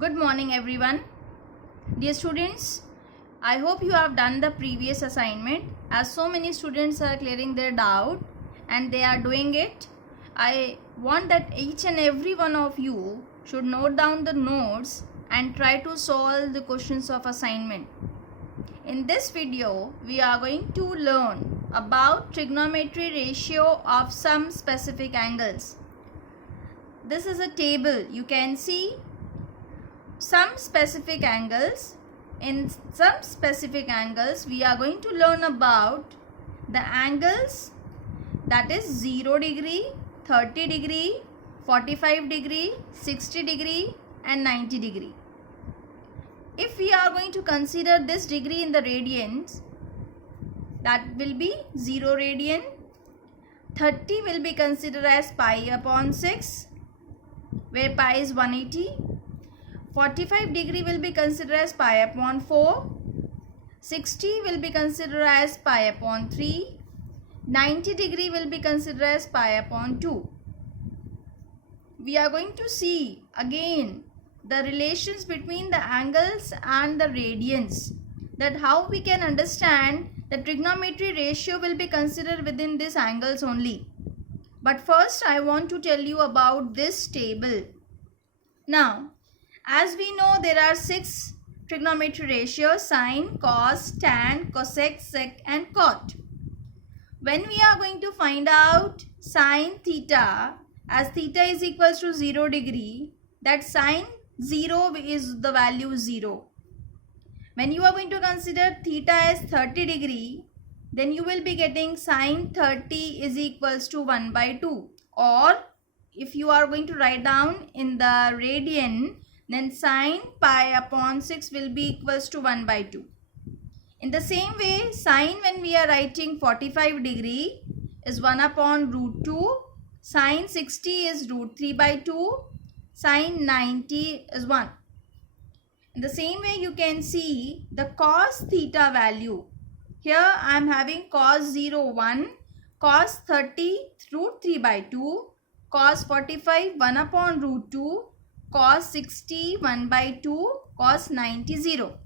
Good morning everyone. Dear students, I hope you have done the previous assignment. As so many students are clearing their doubt and they are doing it, I want that each and every one of you should note down the notes and try to solve the questions of assignment. In this video, we are going to learn about trigonometry ratio of some specific angles. This is a table. You can see some specific angles. In some specific angles, we are going to learn about the angles, that is 0 degree, 30 degree, 45 degree, 60 degree and 90 degree. If we are going to consider this degree in the radians, that will be 0 radian. 30 will be considered as pi upon 6, where pi is 180. 45 degree will be considered as pi upon 4. 60 will be considered as pi upon 3. 90 degree will be considered as pi upon 2. We are going to see again the relations between the angles and the radians, that how we can understand the trigonometry ratio will be considered within these angles only. But first I want to tell you about this table. Now, as we know, there are 6 trigonometry ratios: sine, cos, tan, cosec, sec and cot. When we are going to find out sine theta, as theta is equals to 0 degree, that sine 0 is the value 0. When you are going to consider theta as 30 degree, then you will be getting sine 30 is equals to 1 by 2. Or if you are going to write down in the radian, then sine pi upon 6 will be equals to 1 by 2. In the same way, sine when we are writing 45 degree is 1 upon root 2. Sine 60 is root 3 by 2. Sine 90 is 1. In the same way, you can see the cos theta value. Here I am having cos 0 1, cos 30 root 3 by 2, cos 45 1 upon root 2, cos 60 1 by 2, cos 90 0.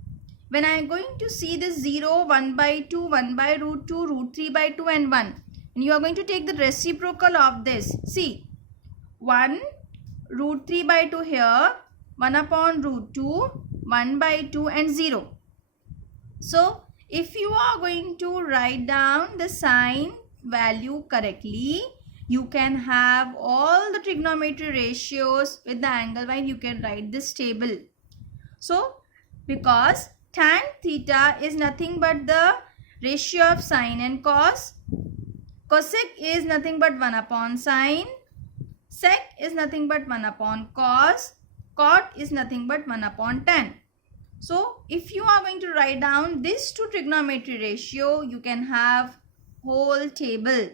When I am going to see this 0, 1 by 2, 1 by root 2, root 3 by 2 and 1. And you are going to take the reciprocal of this. See, 1 root 3 by 2 here, 1 upon root 2, 1 by 2 and 0. So, if you are going to write down the sine value correctly, you can have all the trigonometry ratios with the angle while you can write this table. So, because tan theta is nothing but the ratio of sine and cos, cosec is nothing but 1 upon sine, sec is nothing but 1 upon cos, cot is nothing but 1 upon tan. So, if you are going to write down this two trigonometry ratio, you can have whole table.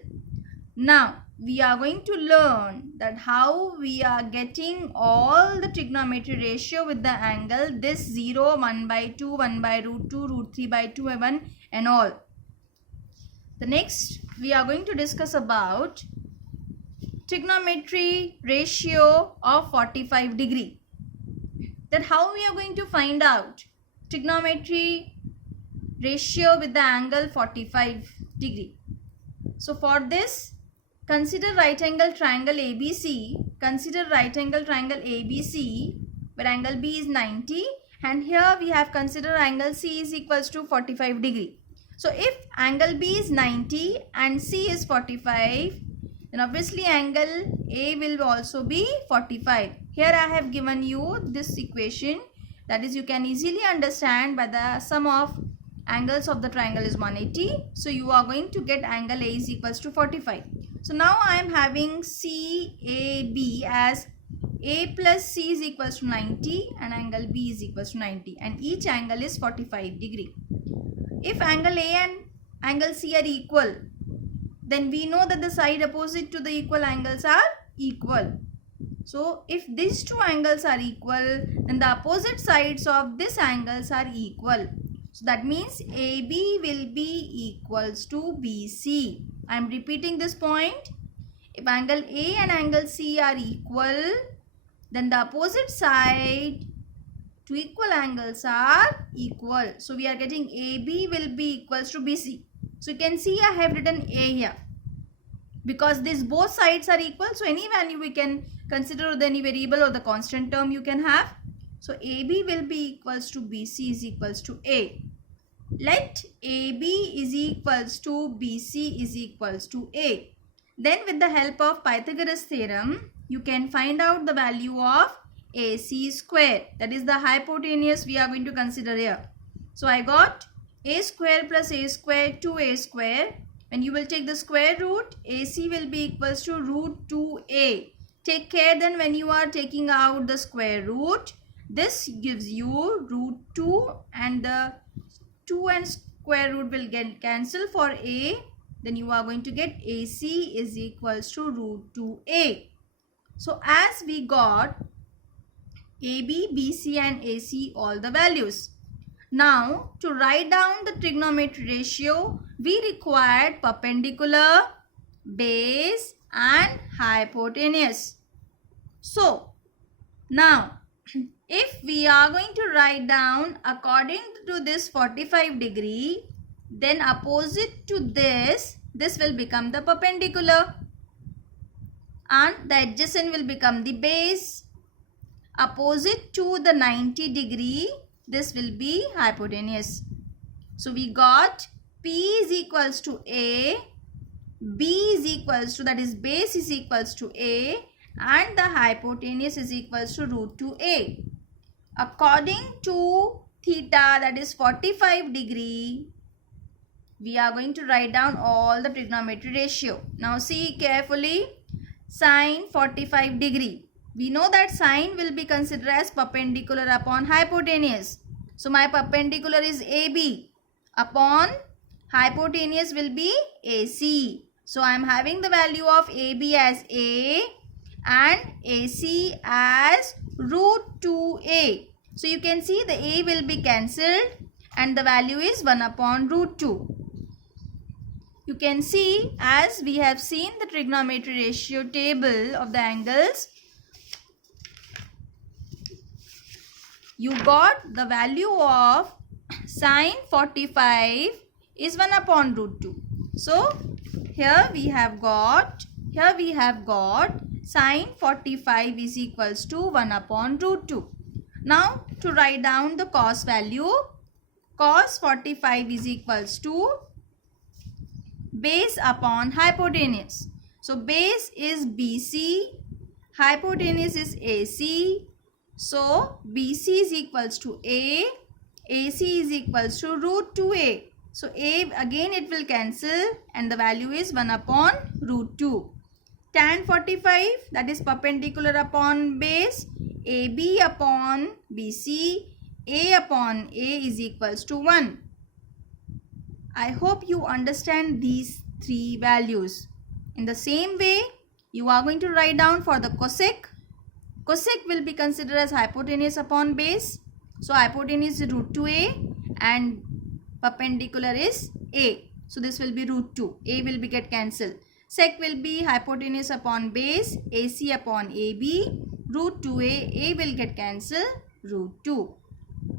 Now, we are going to learn that how we are getting all the trigonometry ratio with the angle this 0, 1 by 2, 1 by root 2, root 3 by 2, 1 and all. The next we are going to discuss about trigonometry ratio of 45 degree. That how we are going to find out trigonometry ratio with the angle 45 degree. So for this, consider right angle triangle ABC. Consider right angle triangle ABC where angle B is 90 and here we have considered angle C is equals to 45 degree. So if angle B is 90 and C is 45, then obviously angle A will also be 45. Here I have given you this equation, that is you can easily understand by the sum of angles of the triangle is 180. So you are going to get angle A is equals to 45. So now I am having CAB as A plus C is equals to 90 and angle B is equals to 90 and each angle is 45 degree. If angle A and angle C are equal, then we know that the side opposite to the equal angles are equal. So, if these two angles are equal, then the opposite sides of these angles are equal. So, that means AB will be equals to BC. I am repeating this point. If angle A and angle C are equal, then the opposite side two equal angles are equal. So we are getting AB will be equals to BC. So you can see I have written A here. Because these both sides are equal, so any value we can consider, the any variable or the constant term you can have. So AB will be equals to BC is equals to A. Let AB is equals to BC is equals to A. Then with the help of Pythagoras theorem, you can find out the value of AC square. That is the hypotenuse we are going to consider here. So I got A square plus A square 2A square. When you will take the square root, AC will be equals to root 2A. Take care then when you are taking out the square root, this gives you root 2 and the 2 and square root will get cancelled for A. Then you are going to get AC is equals to root 2A. So as we got AB, BC and AC all the values. Now to write down the trigonometry ratio, we required perpendicular, base and hypotenuse. So now if we are going to write down according to this 45 degree, then opposite to this will become the perpendicular and the adjacent will become the base. Opposite to the 90 degree, this will be hypotenuse. So we got P is equals to A, B is equals to, that is base is equals to A and the hypotenuse is equals to root 2A. According to theta, that is 45 degree, we are going to write down all the trigonometry ratio. Now see carefully, sine 45 degree. We know that sine will be considered as perpendicular upon hypotenuse. So my perpendicular is AB. Upon hypotenuse will be AC. So I am having the value of AB as A and AC as root 2A. So you can see the A will be cancelled and the value is 1 upon root 2. You can see as we have seen the trigonometry ratio table of the angles, you got the value of sine 45 is 1 upon root 2. So here we have got sine 45 is equals to 1 upon root 2. Now to write down the cos value, cos 45 is equals to base upon hypotenuse. So base is BC, hypotenuse is AC. So BC is equals to A, AC is equals to root 2A. So A again it will cancel and the value is 1 upon root 2. Tan 45, that is perpendicular upon base, AB upon BC, A upon A is equals to 1. I hope you understand these three values. In the same way, you are going to write down for the cosec. Cosec will be considered as hypotenuse upon base. So hypotenuse is root 2A and perpendicular is A. So this will be root 2. A will be get cancelled. Sec will be hypotenuse upon base, AC upon AB, root 2A, A will get cancelled, root 2.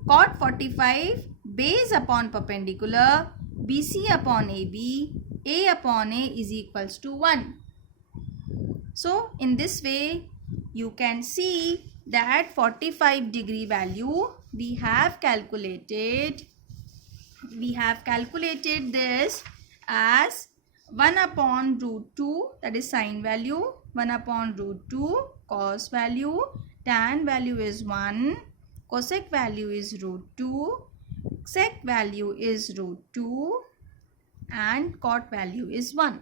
Cot 45, base upon perpendicular, BC upon AB, A upon A is equals to 1. So in this way, you can see that 45 degree value we have calculated this as 1 upon root 2, that is sine value, 1 upon root 2, cos value, tan value is 1, cosec value is root 2, sec value is root 2 and cot value is 1.